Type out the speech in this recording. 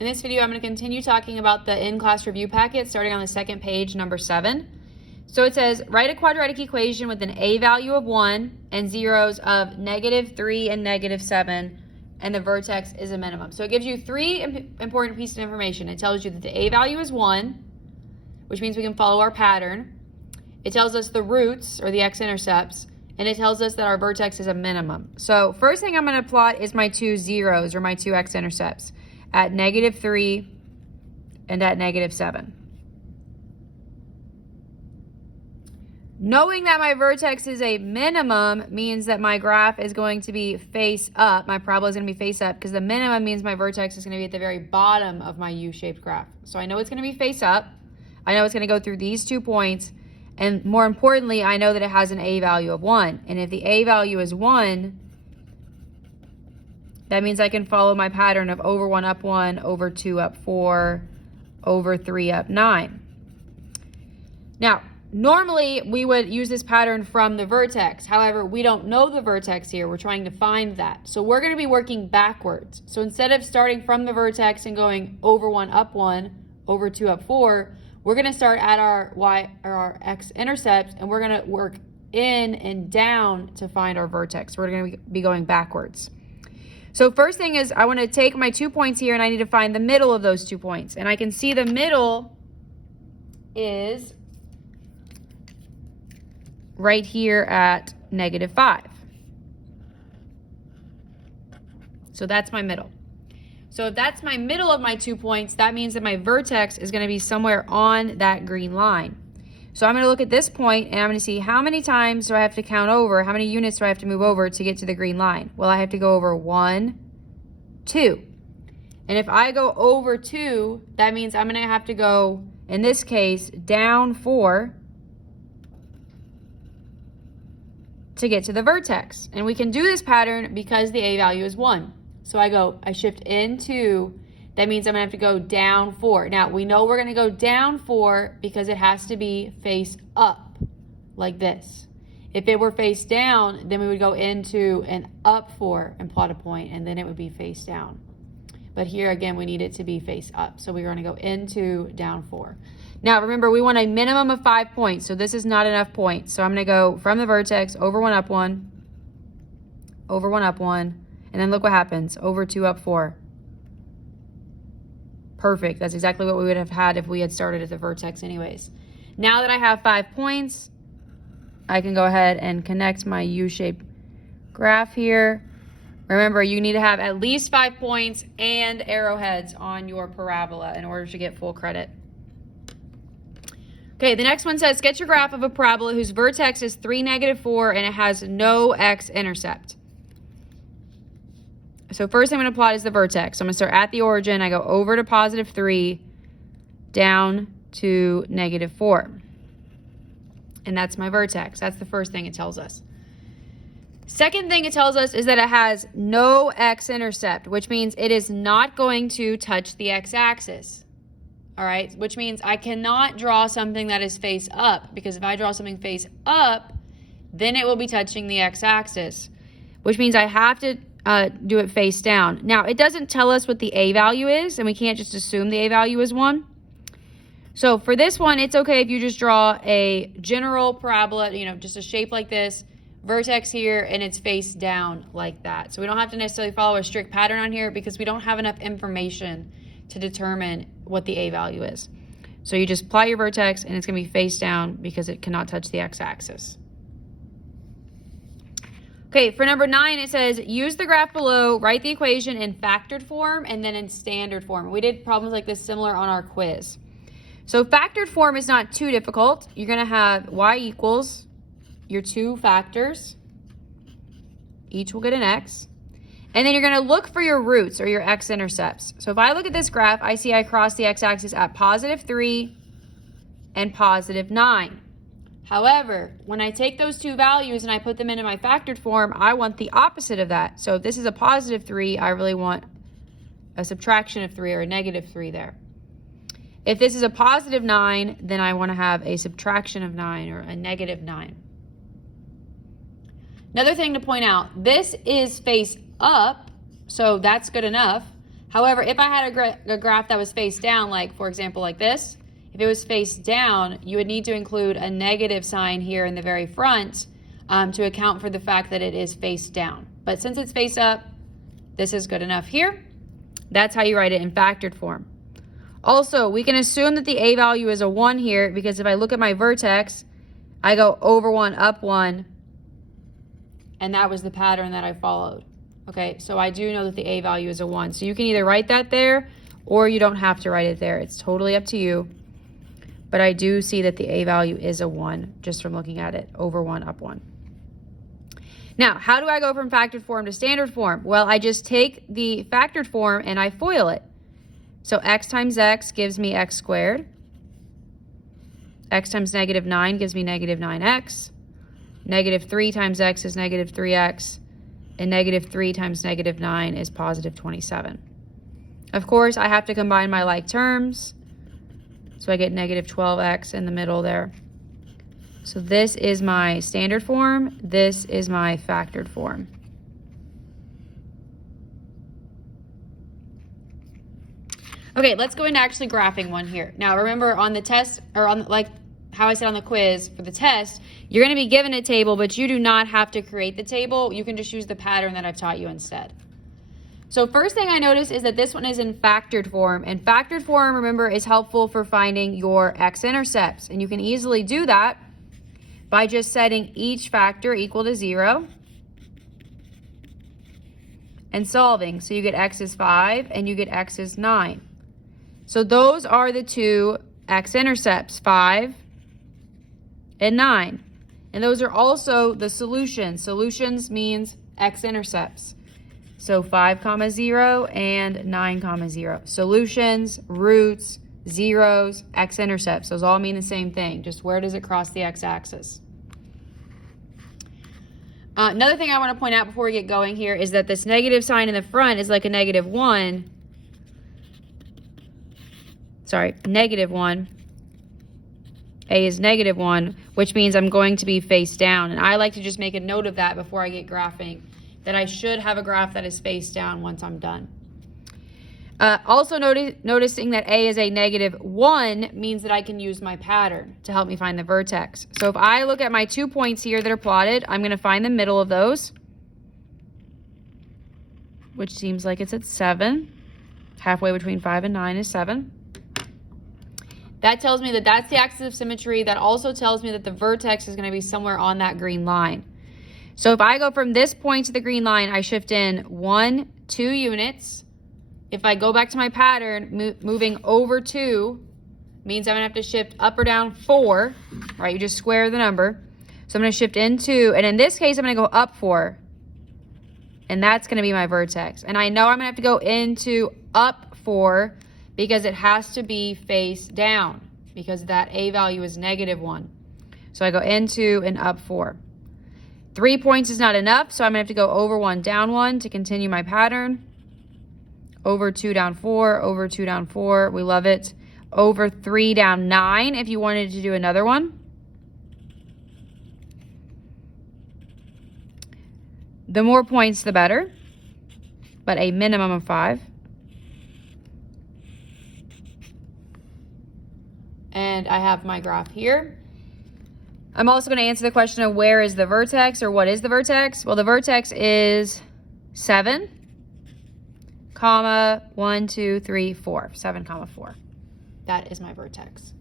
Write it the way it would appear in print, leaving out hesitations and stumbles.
In this video, I'm going to continue talking about the in-class review packet starting on the second page, number 7. So it says, write a quadratic equation with an a value of 1 and zeros of -3 and -7, and the vertex is a minimum. So it gives you 3 important pieces of information. It tells you that the a value is 1, which means we can follow our pattern. It tells us the roots, or the x-intercepts, and it tells us that our vertex is a minimum. So first thing I'm going to plot is my 2 zeros, or my 2 x-intercepts, at -3 and at -7. Knowing that my vertex is a minimum means that my graph is going to be face up. My parabola is going to be face up because the minimum means my vertex is going to be at the very bottom of my U-shaped graph. So I know it's going to be face up. I know it's going to go through these 2 points. And more importantly, I know that it has an a value of 1. And if the a value is 1, that means I can follow my pattern of over 1 up 1, over 2 up 4, over 3 up 9. Now, normally we would use this pattern from the vertex. However, we don't know the vertex here. We're trying to find that. So we're going to be working backwards. So instead of starting from the vertex and going over 1 up 1, over 2 up 4, we're going to start at our y or our x-intercepts, and we're going to work in and down to find our vertex. We're going to be going backwards. So first thing is I want to take my 2 points here and I need to find the middle of those 2 points. And I can see the middle is right here at -5. So that's my middle. So if that's my middle of my 2 points, that means that my vertex is going to be somewhere on that green line. So I'm going to look at this point and I'm going to see how many times do I have to count over, how many units do I have to move over to get to the green line? Well, I have to go over 1, 2. And if I go over 2, that means I'm going to have to go, in this case, down 4 to get to the vertex. And we can do this pattern because the a value is 1. So I shift into, that means I'm going to have to go down 4. Now, we know we're going to go down 4 because it has to be face up, like this. If it were face down, then we would go into an up 4 and plot a point, and then it would be face down. But here, again, we need it to be face up. So we're going to go into down 4. Now, remember, we want a minimum of 5 points, so this is not enough points. So I'm going to go from the vertex, over 1 up 1, over 1 up 1, and then look what happens, over 2 up 4. Perfect. That's exactly what we would have had if we had started at the vertex anyways. Now that I have 5 points, I can go ahead and connect my U-shaped graph here. Remember, you need to have at least 5 points and arrowheads on your parabola in order to get full credit. Okay, the next one says, sketch your graph of a parabola whose vertex is 3, -4, and it has no x-intercept. So first I'm going to plot is the vertex. So I'm going to start at the origin. I go over to +3, down to -4. And that's my vertex. That's the first thing it tells us. Second thing it tells us is that it has no x-intercept, which means it is not going to touch the x-axis. All right, which means I cannot draw something that is face up, because if I draw something face up, then it will be touching the x-axis, which means I have to do it face down. Now, it doesn't tell us what the a value is, and we can't just assume the a value is 1. So for this one, it's okay if you just draw a general parabola, just a shape like this, vertex here, and it's face down like that. So we don't have to necessarily follow a strict pattern on here because we don't have enough information to determine what the a value is. So you just plot your vertex, and it's going to be face down because it cannot touch the x-axis. Okay, for number 9, it says, use the graph below, write the equation in factored form and then in standard form. We did problems like this similar on our quiz. So factored form is not too difficult. You're going to have y equals your 2 factors. Each will get an x. And then you're going to look for your roots, or your x-intercepts. So if I look at this graph, I see I cross the x-axis at +3 and +9. However, when I take those 2 values and I put them into my factored form, I want the opposite of that. So if this is a +3, I really want a subtraction of 3, or a -3 there. If this is a +9, then I want to have a subtraction of 9, or a -9. Another thing to point out, this is face up, so that's good enough. However, if I had a graph that was face down, like for example like this, if it was face down, you would need to include a negative sign here in the very front to account for the fact that it is face down. But since it's face up, this is good enough here. That's how you write it in factored form. Also, we can assume that the A value is a 1 here because if I look at my vertex, I go over 1, up 1, and that was the pattern that I followed. Okay, so I do know that the A value is a 1. So you can either write that there or you don't have to write it there. It's totally up to you. But I do see that the A value is a 1 just from looking at it. Over 1, up 1. Now, how do I go from factored form to standard form? Well, I just take the factored form and I FOIL it. So x times x gives me x squared. X times negative 9 gives me negative 9x. Negative 3 times x is negative 3x. And negative 3 times negative 9 is positive 27. Of course, I have to combine my like terms. So I get negative 12x in the middle there. So this is my standard form. This is my factored form. Okay, let's go into actually graphing one here. Now remember on the test, or on like how I said on the quiz for the test, you're going to be given a table, but you do not have to create the table. You can just use the pattern that I've taught you instead. So first thing I notice is that this one is in factored form, and factored form, remember, is helpful for finding your x-intercepts, and you can easily do that by just setting each factor equal to 0 and solving. So you get x is 5 and you get x is 9. So those are the two x-intercepts, 5 and 9. And those are also the solutions. Solutions means x-intercepts. So 5, 0 and 9, 0. Solutions, roots, zeros, x-intercepts. Those all mean the same thing. Just where does it cross the x-axis? Another thing I want to point out before we get going here is that this negative sign in the front is like a negative 1. Sorry, negative 1. A is negative 1, which means I'm going to be face down. And I like to just make a note of that before I get graphing, that I should have a graph that is face down once I'm done. Also noticing that A is a negative 1 means that I can use my pattern to help me find the vertex. So if I look at my 2 points here that are plotted, I'm going to find the middle of those, which seems like it's at 7. Halfway between 5 and 9 is 7. That tells me that that's the axis of symmetry. That also tells me that the vertex is going to be somewhere on that green line. So if I go from this point to the green line, I shift in 1, 2 units. If I go back to my pattern, moving over 2 means I'm going to have to shift up or down 4, right? You just square the number. So I'm going to shift in 2, and in this case, I'm going to go up 4. And that's going to be my vertex. And I know I'm going to have to go into up 4 because it has to be face down because that A value is negative 1. So I go into and up 4. 3 points is not enough, so I'm going to have to go over 1, down 1 to continue my pattern. Over 2, down 4, over 2, down 4. We love it. Over 3, down 9 if you wanted to do another one. The more points, the better, but a minimum of 5. And I have my graph here. I'm also going to answer the question of where is the vertex, or what is the vertex? Well, the vertex is 7, comma 1, 2, 3, 4. 7, comma 4. That is my vertex.